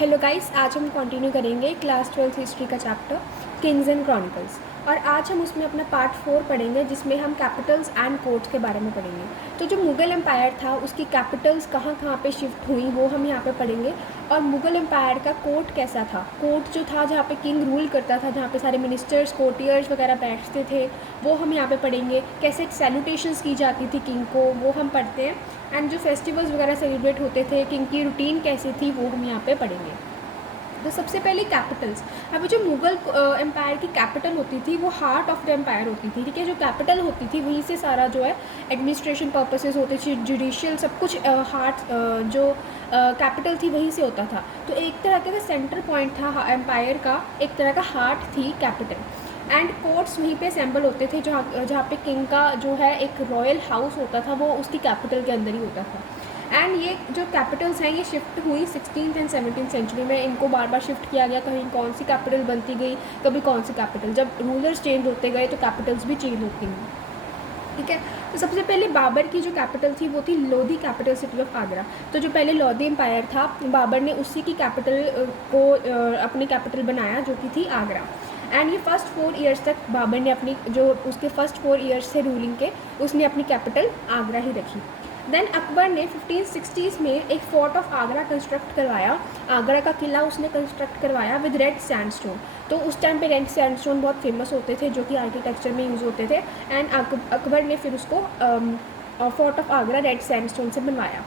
Hello guys, आज हम continue करेंगे क्लास 12th हिस्ट्री का चैप्टर किंग्स एंड क्रॉनिकल्स। और आज हम उसमें अपना पार्ट 4 पढ़ेंगे, जिसमें हम कैपिटल्स एंड कोर्ट्स के बारे में पढ़ेंगे। तो जो मुग़ल एम्पायर था उसकी कैपिटल्स कहाँ कहाँ पे शिफ्ट हुई वो हम यहाँ पे पढ़ेंगे। और मुग़ल एम्पायर का कोर्ट कैसा था, कोर्ट जो था जहाँ पे किंग रूल करता था, जहाँ पे सारे मिनिस्टर्स कोर्टियर्स वगैरह बैठते थे, वो हम यहाँ पे पढ़ेंगे। कैसे सैल्यूटेशंस की जाती थी किंग को, वो हम पढ़ते हैं। एंड जो फेस्टिवल्स वगैरह सेलिब्रेट होते थे, किंग की रूटीन कैसी थी, वो हम यहाँ पे पढ़ेंगे। तो सबसे पहले कैपिटल्स। अभी जो मुग़ल एम्पायर की कैपिटल होती थी वो हार्ट ऑफ द एम्पायर होती थी, ठीक है। जो कैपिटल होती थी वहीं से सारा जो है एडमिनिस्ट्रेशन पर्पसेस होते थे, जुडिशियल सब कुछ जो कैपिटल थी वहीं से होता था। तो एक तरह का सेंटर पॉइंट था एम्पायर का, एक तरह का हार्ट थी कैपिटल। एंड कोर्ट्स वहीं पे असेंबल होते थे, जहाँ जहाँ पे किंग का जो है एक रॉयल हाउस होता था, वो उसकी कैपिटल के अंदर ही होता था। एंड ये जो कैपिटल्स हैं ये शिफ्ट हुई 16th एंड 17th सेंचुरी में। इनको बार बार शिफ्ट किया गया, कहीं कौन सी कैपिटल बनती गई, कभी कौन सी कैपिटल। जब रूलर्स चेंज होते गए तो कैपिटल्स भी चेंज होती गई, ठीक है। तो सबसे पहले बाबर की जो कैपिटल थी वो थी Lodhi capital city of Agra. तो जो पहले लोधी एम्पायर था, बाबर ने उसी की कैपिटल को अपनी कैपिटल बनाया, जो कि थी आगरा। एंड ये फर्स्ट 4 ईयर्स तक बाबर ने अपनी जो उसके फर्स्ट 4 ईयर्स थे रूलिंग के, उसने अपनी कैपिटल आगरा ही रखी। देन अकबर ने 1560s में एक फोर्ट ऑफ आगरा कंस्ट्रक्ट करवाया। आगरा का किला उसने कंस्ट्रक्ट करवाया विद रेड सैंडस्टोन। तो उस टाइम पे रेड सैंडस्टोन बहुत फेमस होते थे, जो कि आर्किटेक्चर में यूज़ होते थे। एंड अकबर ने फिर उसको fort of Agra red sandstone से बनवाया।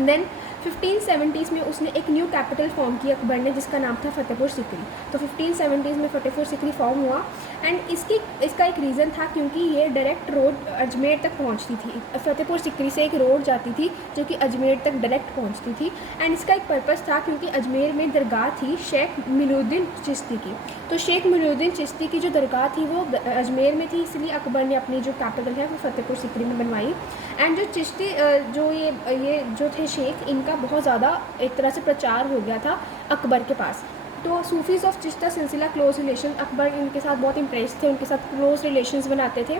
देन 1570s में उसने एक न्यू कैपिटल फॉर्म की अकबर ने, जिसका नाम था फतेहपुर सिकरी। तो 1570s में फतेहपुर सिकरी फॉर्म हुआ। एंड इसका एक रीज़न था क्योंकि ये डायरेक्ट रोड अजमेर तक पहुंचती थी। फतेहपुर सिकरी से एक रोड जाती थी जो कि अजमेर तक डायरेक्ट पहुंचती थी। एंड इसका एक पर्पस था क्योंकि अजमेर में दरगाह थी शेख मोइनुद्दीन चिश्ती की। तो शेख मोइनुद्दीन चिश्ती की जो दरगाह थी वो अजमेर में थी, इसलिए अकबर ने अपनी जो कैपिटल है वो फतेहपुर सिकरी में बनवाई। एंड जो चिश्ती जो ये जो थे शेख, इनका बहुत ज़्यादा एक तरह से प्रचार हो गया था अकबर के पास। तो सूफीज़ ऑफ चिश्ता सिलसिला क्लोज रिलेशन, अकबर इनके साथ बहुत इम्प्रेस थे, उनके साथ क्लोज रिलेशंस बनाते थे,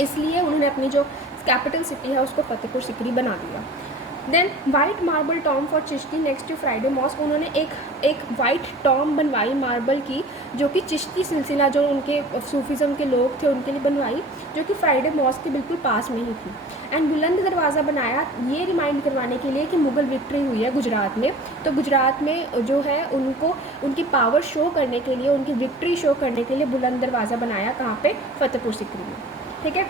इसलिए उन्होंने अपनी जो कैपिटल सिटी है उसको फतेहपुर सिकरी बना दिया। Then white marble tomb for Chishti next to Friday mosque. उन्होंने एक वाइट टॉम बनवाई मार्बल की, जो कि चिश्ती सिलसिला जो उनके सूफीज़म के लोग थे उनके लिए बनवाई, जो कि फ्राइडे मॉस्क के बिल्कुल पास में ही थी। एंड बुलंद दरवाज़ा बनाया ये रिमाइंड करवाने के लिए कि मुग़ल विक्ट्री हुई है गुजरात में। तो गुजरात में जो है उनको उनकी पावर शो करने के लिए, उनकी विक्ट्री शो करने के लिए बुलंद दरवाज़ा बनाया, कहाँ पे, फतेहपुर सिकरी में, ठीक है।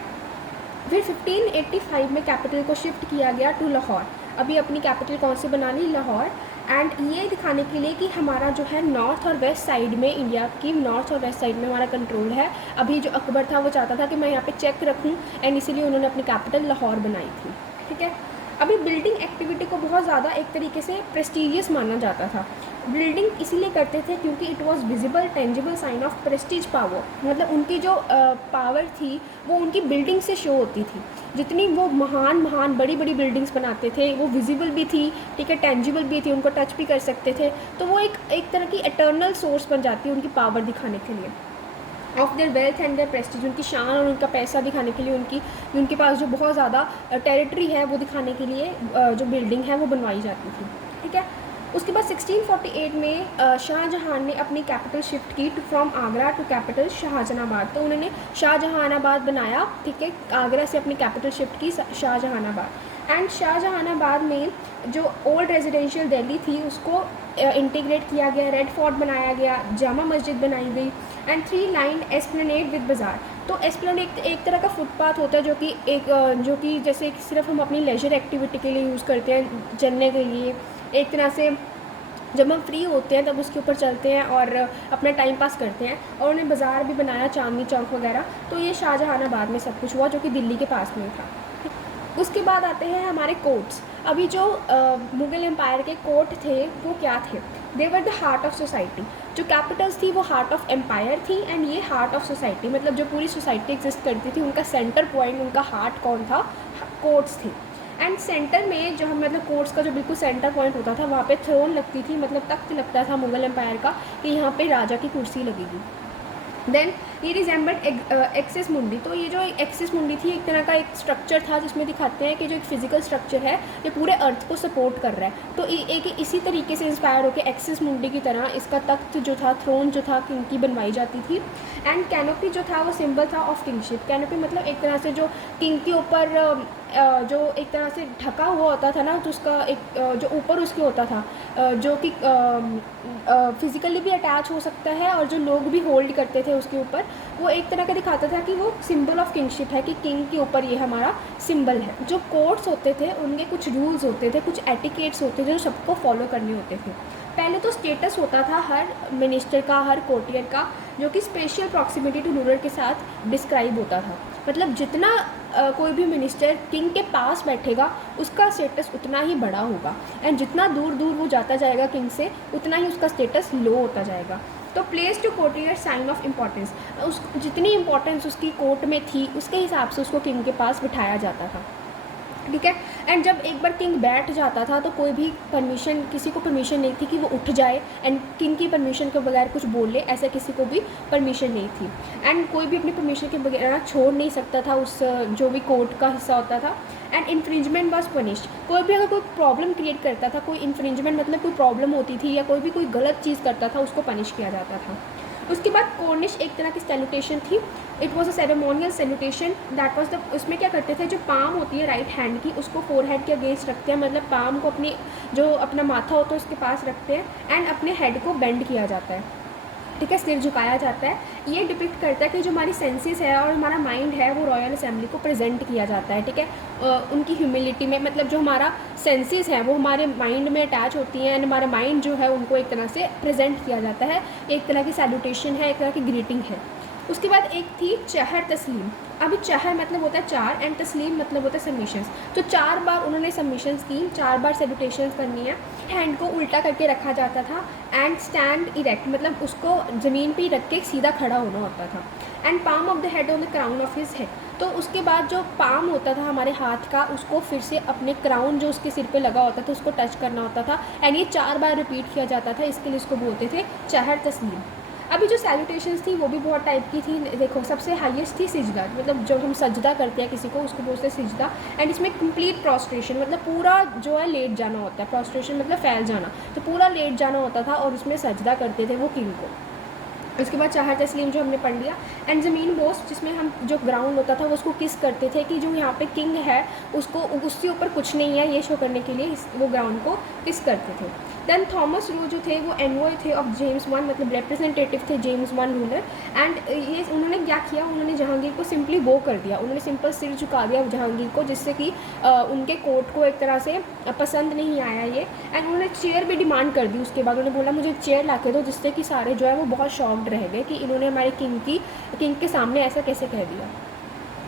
फिर 1585 में कैपिटल को शिफ्ट किया गया टू लाहौर। अभी अपनी कैपिटल कौन सी बना ली, लाहौर। एंड ये दिखाने के लिए कि हमारा जो है नॉर्थ और वेस्ट साइड में, इंडिया की नॉर्थ और वेस्ट साइड में हमारा कंट्रोल है। अभी जो अकबर था वो चाहता था कि मैं यहाँ पे चेक रखूँ, एंड इसीलिए उन्होंने अपनी कैपिटल लाहौर बनाई थी, ठीक है। अभी बिल्डिंग एक्टिविटी को बहुत ज़्यादा एक तरीके से प्रेस्टीजियस माना जाता था। बिल्डिंग इसीलिए करते थे क्योंकि it was visible tangible sign of prestige power. मतलब उनकी जो पावर थी वो उनकी बिल्डिंग से शो होती थी। जितनी वो महान बड़ी बड़ी बिल्डिंग्स बनाते थे, वो विजिबल भी थी, ठीक है, टेंजिबल भी थी, उनको टच भी कर सकते थे। तो वो एक तरह की एटर्नल सोर्स बन जाती है उनकी पावर दिखाने के लिए, of their wealth and their prestige. उनकी शान और उनका पैसा दिखाने के लिए, उनके पास जो बहुत ज़्यादा टेरिटरी है वो दिखाने के लिए जो बिल्डिंग है वो बनवाई जाती थी, ठीक है। उसके बाद 1648 में शाहजहां ने अपनी कैपिटल शिफ्ट की from Agra to capital Shahjahanabad. तो उन्होंने शाहजहानाबाद बनाया, ठीक है, आगरा से अपनी कैपिटल शिफ्ट की शाहजहानाबाद। एंड शाहजहानाबाद में जो ओल्ड रेजिडेंशियल दिल्ली थी उसको इंटीग्रेट किया गया, रेड फोर्ट बनाया गया, जामा मस्जिद बनाई गई। एंड 3 लाइन एस्प्लेनेड विद बाज़ार। तो एस्प्लेनेड एक तरह का फुटपाथ होता है जो कि जैसे सिर्फ हम अपनी लेजर एक्टिविटी के लिए यूज़ करते हैं, चलने के लिए। एक तरह से जब हम फ्री होते हैं तब उसके ऊपर चलते हैं और अपना टाइम पास करते हैं। और उन्हें बाज़ार भी बनाया, चांदनी चौक वगैरह। तो ये शाहजहानाबाद में सब कुछ हुआ, जो कि दिल्ली के पास में था। उसके बाद आते हैं हमारे कोर्ट्स। अभी जो मुग़ल एम्पायर के कोर्ट थे वो क्या थे, they were the heart of society. जो कैपिटल्स थी वो हार्ट ऑफ एम्पायर थी, एंड ये हार्ट ऑफ सोसाइटी, मतलब जो पूरी सोसाइटी एग्जिस्ट करती थी उनका सेंटर पॉइंट, उनका हार्ट कौन था, कोर्ट्स थे। एंड सेंटर में जो हम मतलब कोर्ट्स का जो बिल्कुल सेंटर पॉइंट होता था वहाँ पे थ्रोन लगती थी, मतलब तख्त लगता था मुग़ल एम्पायर का कि यहाँ पे राजा की कुर्सी लगेगी। देन ये रिजेंबल्ड एक्सिस मुंडी। तो ये जो एक्सिस मुंडी थी एक तरह का एक स्ट्रक्चर था जिसमें दिखाते हैं कि जो एक फिजिकल स्ट्रक्चर है ये पूरे अर्थ को सपोर्ट कर रहा है। तो एक इसी तरीके से इंस्पायर होकर एक्सिस मुंडी की तरह इसका तख्त जो था, थ्रोन जो था, किंग की बनवाई जाती थी। एंड कैनोपी जो था वो सिंबल था ऑफ किंगशिप। कैनोपी मतलब एक तरह से जो किंग के ऊपर जो एक तरह से ढका हुआ होता था ना, तो उसका एक जो ऊपर उसके होता था जो कि फिज़िकली भी अटैच हो सकता है और जो लोग भी होल्ड करते थे उसके ऊपर, वो एक तरह का दिखाता था कि वो सिंबल ऑफ किंगशिप है, कि किंग के ऊपर ये हमारा सिंबल है। जो कोर्ट्स होते थे उनके कुछ रूल्स होते थे, कुछ एटिकेट्स होते थे जो सबको फॉलो करने होते थे। पहले तो स्टेटस होता था हर मिनिस्टर का, हर कोर्टियर का, जो कि स्पेशल प्रॉक्सिमिटी टू रूलर के साथ डिस्क्राइब होता था। मतलब जितना कोई भी मिनिस्टर किंग के पास बैठेगा उसका स्टेटस उतना ही बड़ा होगा, एंड जितना दूर दूर वो जाता जाएगा किंग से उतना ही उसका स्टेटस लो होता जाएगा। तो place to courtier sign of importance, उस जितनी इम्पोर्टेंस उसकी कोर्ट में थी उसके हिसाब से उसको किंग के पास बिठाया जाता था, ठीक है। एंड जब एक बार किंग बैठ जाता था तो कोई भी परमिशन, किसी को परमिशन नहीं थी कि वो उठ जाए एंड किंग की परमिशन के बगैर कुछ बोल ले, ऐसा किसी को भी परमिशन नहीं थी। एंड कोई भी अपनी परमिशन के बगैर छोड़ नहीं सकता था उस जो भी कोर्ट का हिस्सा होता था। एंड इन्फ्रिंजमेंट वॉज पनिश्ड, कोई भी अगर कोई प्रॉब्लम क्रिएट करता था, कोई इन्फ्रिंजमेंट मतलब कोई प्रॉब्लम होती थी या कोई भी कोई गलत चीज़ करता था उसको पनिश किया जाता था। उसके बाद कॉर्निश एक तरह की सैल्यूटेशन थी। It was a ceremonial salutation that was the, उसमें क्या करते थे, जो पाम होती है राइट हैंड की उसको फोरहेड के अगेंस्ट रखते हैं, मतलब पाम को अपनी जो अपना माथा होता है उसके पास रखते हैं एंड अपने हेड को बेंड किया जाता है, ठीक है, सिर झुकाया जाता है। ये डिपिक्ट करता है कि जो हमारी सेंसेस है और हमारा माइंड है वो रॉयल असेंबली को प्रेजेंट किया जाता है, ठीक है, उनकी ह्यूमिलिटी में। मतलब जो हमारा सेंसेस है वो हमारे माइंड में अटैच होती हैं एंड हमारा माइंड जो है उनको एक तरह से प्रेजेंट किया जाता है। एक तरह की सैल्यूटेशन है, एक तरह की ग्रीटिंग है। उसके बाद एक थी चहर तस्लीम। अभी चहर मतलब होता है चार एंड तस्लीम मतलब होता है सबमिशंस। तो 4 बार उन्होंने सबमिशंस की, 4 बार सैल्यूटेशंस करनी है। हैंड को उल्टा करके रखा जाता था एंड स्टैंड इरेक्ट मतलब उसको ज़मीन पे रख के सीधा खड़ा होना होता था। And palm of the head on the crown of his head, तो उसके बाद जो पाम होता था हमारे हाथ का उसको फिर से अपने क्राउन जो उसके सिर पे लगा होता था उसको टच करना होता था एंड ये 4 बार रिपीट किया जाता था। इसके लिए इसको बोलते थे चहर तस्लीम। अभी जो सैल्यूटेशंस थी वो भी बहुत टाइप की थी। देखो सबसे हाईएस्ट थी सिजदा, मतलब जब हम सजदा करते हैं किसी को उसको बोलते हैं सिजदा। एंड इसमें कंप्लीट प्रोस्ट्रेशन मतलब पूरा जो है लेट जाना होता है, प्रोस्ट्रेशन मतलब फैल जाना, तो पूरा लेट जाना होता था और उसमें सजदा करते थे वो किंग को। उसके बाद चहर तस्लीम जो हमने पढ़ लिया। एंड ज़मीन बोस जिसमें हम जो ग्राउंड होता था वो उसको किस करते थे कि जो यहाँ पे किंग है उसको उसके ऊपर कुछ नहीं है ये शो करने के लिए वो ग्राउंड को किस करते थे। देन थॉमस रो जो थे वो एनवॉय थे ऑफ जेम्स वन, मतलब रिप्रेजेंटेटिव थे जेम्स वन रूलर। एंड ये उन्होंने क्या किया, उन्होंने जहांगीर को सिंपली वो कर दिया, उन्होंने सिंपल सिर झुका दिया जहांगीर को, जिससे कि उनके कोर्ट को एक तरह से पसंद नहीं आया ये। एंड उन्होंने चेयर भी डिमांड कर दी। उसके बाद उन्होंने बोला मुझे चेयर ला के दो, जिससे कि सारे जो है वो बहुत शॉक्ड रह गए कि इन्होंने हमारे किंग के सामने ऐसा कैसे कह दिया,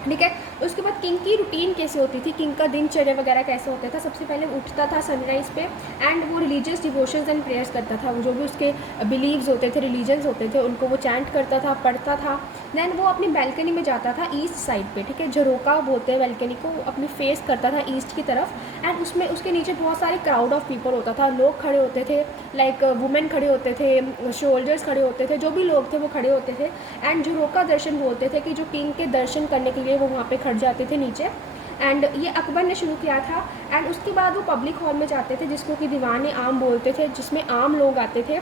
ठीक है। उसके बाद किंग की रूटीन कैसे होती थी, किंग का दिनचर्या वगैरह कैसे होता था। सबसे पहले उठता था सनराइज़ पे एंड वो रिलीजियस डिवोशंस एंड प्रेयर्स करता था। वो जो भी उसके बिलीव्स होते थे, रिलीजन्स होते थे, उनको वो चैंट करता था, पढ़ता था। देन वो अपनी बैल्कनी में जाता था ईस्ट साइड पे, ठीक है, झरोका बोलते हैं बैल्कनी को, वो अपनी फेस करता था ईस्ट की तरफ। एंड उसमें उसके नीचे बहुत सारे क्राउड ऑफ पीपल होता था, लोग खड़े होते थे, लाइक वुमेन खड़े होते थे, सोल्जर्स खड़े होते थे, जो भी लोग थे वो खड़े होते थे। एंड झरोका दर्शन बोलते थे कि जो किंग के दर्शन करने के लिए वो वहाँ पे खड़ जाते थे नीचे। एंड ये अकबर ने शुरू किया था। एंड उसके बाद वो पब्लिक हॉल में जाते थे जिसको कि दीवान आम बोलते थे, जिसमें आम लोग आते थे,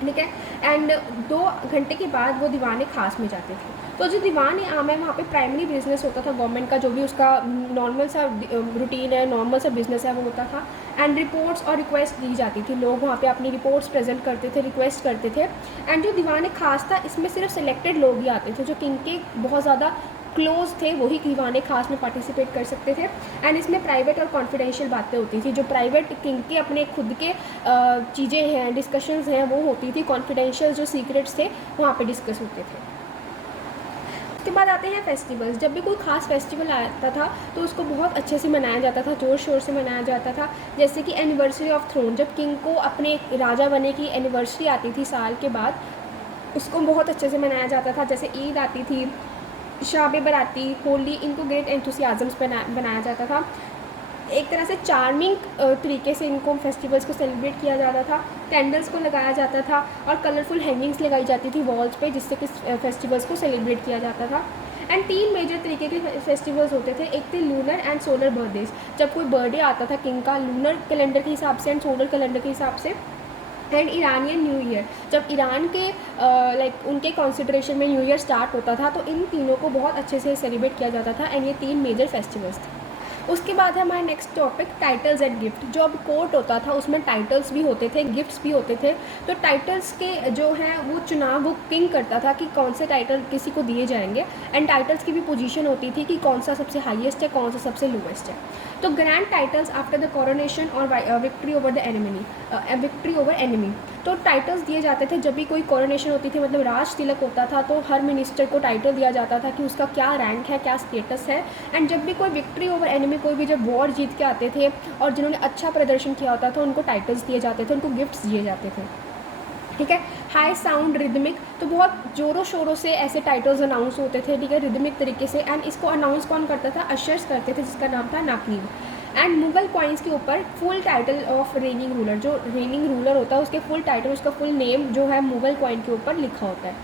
ठीक है। एंड 2 घंटे के बाद वो दीवान खास में जाते थे। तो जो दीवान आम है वहाँ पे प्राइमरी बिजनेस होता था गवर्नमेंट का, जो भी उसका नॉर्मल सा रूटीन है, नॉर्मल सा बिजनेस है वो होता था। एंड रिपोर्ट्स और रिक्वेस्ट दी जाती थी, लोग वहाँ पे अपनी रिपोर्ट्स प्रेजेंट करते थे, रिक्वेस्ट करते थे। एंड जो दीवान खास था इसमें सिर्फ सिलेक्टेड लोग ही आते थे, जो किंग के बहुत ज़्यादा क्लोज थे वही दीवान खास में पार्टिसिपेट कर सकते थे। एंड इसमें प्राइवेट और कॉन्फिडेंशियल बातें होती थी, जो प्राइवेट किंग के अपने खुद के चीज़ें हैं, डिस्कशंस हैं वो होती थी, कॉन्फिडेंशियल जो सीक्रेट्स थे वहाँ पे डिस्कस होते थे। उसके बाद आते हैं फेस्टिवल्स। जब भी कोई ख़ास फेस्टिवल आता था तो उसको बहुत अच्छे से मनाया जाता था, ज़ोर शोर से मनाया जाता था। जैसे कि एनिवर्सरी ऑफ थ्रोन, जब किंग को अपने राजा बनने की एनिवर्सरी आती थी साल के बाद, उसको बहुत अच्छे से मनाया जाता था। जैसे ईद आती थी, शाब बराती, होली, इनको ग्रेट एंथुसियाज़म्स बनाया जाता था। एक तरह से चार्मिंग तरीके से इनको फेस्टिवल्स को सेलिब्रेट किया जाता था। कैंडल्स को लगाया जाता था और कलरफुल हैंगिंग्स लगाई जाती थी वॉल्स पे, जिससे कि फेस्टिवल्स को सेलिब्रेट किया जाता था। एंड 3 मेजर तरीके के फेस्टिवल्स होते थे। एक थे लूनर एंड सोलर बर्थडेज, जब कोई बर्थडे आता था किंग का लूनर कैलेंडर के हिसाब से एंड सोलर कैलेंडर के हिसाब से। एंड ईरानियन न्यू ईयर, जब ईरान के लाइक उनके कॉन्सिडरेशन में न्यू ईयर स्टार्ट होता था, तो इन तीनों को बहुत अच्छे से सेलिब्रेट किया जाता था। एंड ये 3 मेजर फेस्टिवल्स थे। उसके बाद है हमारा next topic titles and gift. जो अब कोर्ट होता था उसमें टाइटल्स भी होते थे, गिफ्ट्स भी होते थे। तो टाइटल्स के जो हैं वो चुनाव वो किंग करता था कि कौन से टाइटल किसी को दिए जाएंगे। एंड टाइटल्स की भी पोजीशन होती थी कि कौन सा सबसे हाईएस्ट है, कौन सा सबसे लोएस्ट है। तो grand titles after the coronation और victory over the victory over enemy. तो टाइटल्स दिए जाते थे जब भी कोई कोरोनेशन होती थी, मतलब राज तिलक होता था, तो हर मिनिस्टर को टाइटल दिया जाता था कि उसका क्या रैंक है, क्या स्टेटस है। एंड जब भी कोई विक्ट्री ओवर एनिमी, कोई भी जब वॉर जीत के आते थे और जिन्होंने अच्छा प्रदर्शन किया होता था, उनको टाइटल्स दिए जाते थे, उनको गिफ्ट्स दिए जाते थे। ठीक है। हाई साउंड रिदमिक, तो बहुत ज़ोरों शोरों से ऐसे टाइटल्स अनाउंस होते थे, ठीक है, रिदमिक तरीके से। एंड इसको अनाउंस कौन करता था? अशर्स करते थे, जिसका नाम था नाकीब। एंड मुगल कॉइन्स के ऊपर full title of raining ruler, जो रेनिंग रूलर होता है उसके फुल टाइटल, उसका फुल नेम जो है मुगल कॉइन के ऊपर लिखा होता है।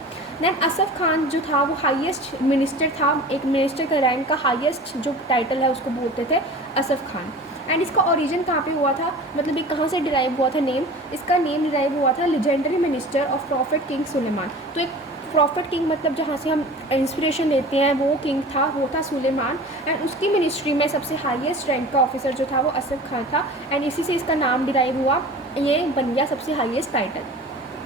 देन असफ़ खान जो था वो हाईएस्ट मिनिस्टर था, एक मिनिस्टर का रैंक का हाईएस्ट जो टाइटल है उसको बोलते थे असफ़ खान। एंड इसका ओरिजिन कहाँ पे हुआ था, मतलब ये कहाँ से डिराइव हुआ था नेम? इसका नेम डिराइव हुआ था legendary minister of prophet king Sulaiman. तो एक प्रॉफिट किंग मतलब जहाँ से हम इंस्पिरेशन लेते हैं वो किंग था, वो था सुलेमान। एंड उसकी मिनिस्ट्री में सबसे हाईएस्ट रैंक का ऑफिसर जो था वो असफ़ खान था। एंड इसी से इसका नाम डिराइव हुआ, ये बन गया सबसे हाईएस्ट टाइटल।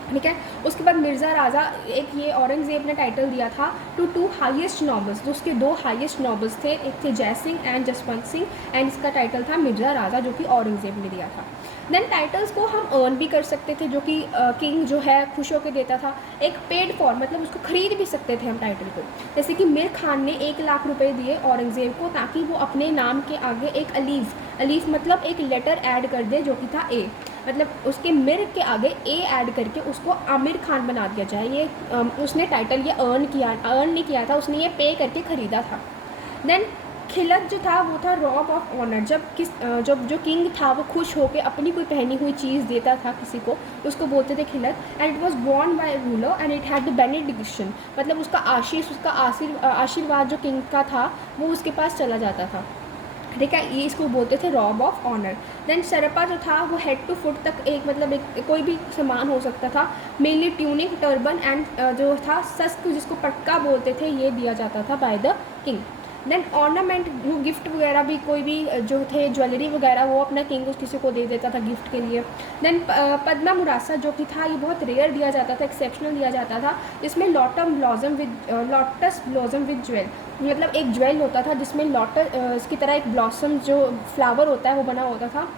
ठीक है। उसके बाद मिर्ज़ा राजा, एक ये औरंगज़ेब ने टाइटल दिया था टू हाईएस्ट नॉबल्स, जो उसके 2 हाईएस्ट नॉबल्स थे, एक थे जय सिंह एंड जसवंत सिंह। एंड इसका टाइटल था मिर्ज़ा राजा, जो कि औरंगज़ेब ने दिया था। देन टाइटल्स को हम अर्न भी कर सकते थे, जो कि किंग जो है खुश होकर देता था। एक पेड फॉर, मतलब उसको खरीद भी सकते थे हम टाइटल को। जैसे कि मीर खान ने 1 लाख रुपए दिए औरंगज़ेब को, ताकि वो अपने नाम के आगे एक अलीफ मतलब एक लेटर ऐड कर दे, जो कि था ए, मतलब उसके मिर के आगे ए ऐड करके उसको आमिर खान बना दिया जाए। ये उसने टाइटल ये अर्न नहीं किया था, उसने ये पे करके ख़रीदा था। देन खिलत जो था वो था रॉब ऑफ ऑनर, जब जो किंग था वो खुश होकर अपनी कोई पहनी हुई चीज़ देता था किसी को, उसको बोलते थे खिलत। And it was born by ruler and it had the benediction, मतलब उसका आशीष, उसका आशीर्वाद जो किंग का था वो उसके पास चला जाता था। ठीक है, ये इसको बोलते थे रॉब ऑफ ऑनर। देन सरपा जो था वो हेड टू फुट तक एक मतलब एक कोई भी सामान हो सकता था, मेनली ट्यूनिक, टर्बन एंड जो था सस्क, जिसको पटका बोलते थे, ये दिया जाता था by the king. Then ornament, जो गिफ्ट वगैरह भी कोई भी जो थे ज्वेलरी वगैरह, वो अपना किंग उस किसी को दे देता था गिफ्ट के लिए। देन पद्मा मुरासा जो कि था, ये बहुत रेयर दिया जाता था, एक्सेप्शनल दिया जाता था, जिसमें लोटस ब्लॉसम विद ज्वेल, मतलब एक ज्वेल होता था जिसमें लोटस की तरह एक ब्लॉसम जो फ्लावर होता है वो बना होता था।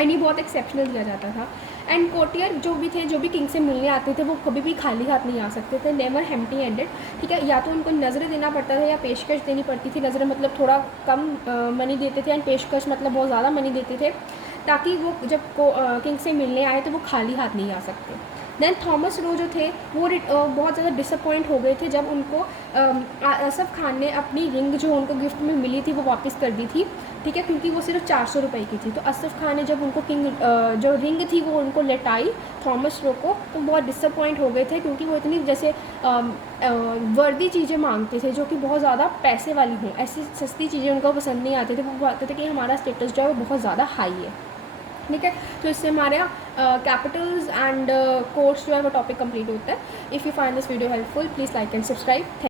एंड ये बहुत एक्सेप्शनल दिया जाता था। एंड कोटियर जो भी थे, जो भी किंग से मिलने आते थे, वो कभी भी खाली हाथ नहीं आ सकते थे, नेवर हेम्प्टी हैंडेड। ठीक है, या तो उनको नज़रें देना पड़ता था या पेशकश देनी पड़ती थी। नज़रें मतलब थोड़ा कम मनी देते थे, एंड पेशकश मतलब बहुत ज़्यादा मनी देते थे, ताकि वो जब किंग से मिलने आए तो वो खाली हाथ नहीं आ सकते। देन थॉमस रो जो थे वो बहुत ज़्यादा डिसअपॉइंट हो गए थे जब उनको असफ़ खान ने अपनी रिंग जो उनको गिफ्ट में मिली थी वो वापस कर दी थी। ठीक है, क्योंकि वो सिर्फ 400 रुपये की थी। तो असफ़ खान ने जब उनको किंग जो रिंग थी वो उनको लटाई थॉमस रो को, तो बहुत डिसअपॉइंट हो गए थे, क्योंकि वो इतनी जैसे वर्दी चीज़ें मांगते थे जो कि बहुत ज़्यादा पैसे वाली हों, ऐसी सस्ती चीज़ें उनको पसंद नहीं आती थी। वो कहते थे कि हमारा स्टेटस जो है वो बहुत ज़्यादा हाई है। ठीक है, तो इससे हमारे कैपिटल्स एंड कोर्स जो है वो टॉपिक कंप्लीट होता है। If you find this video helpful, please like and subscribe.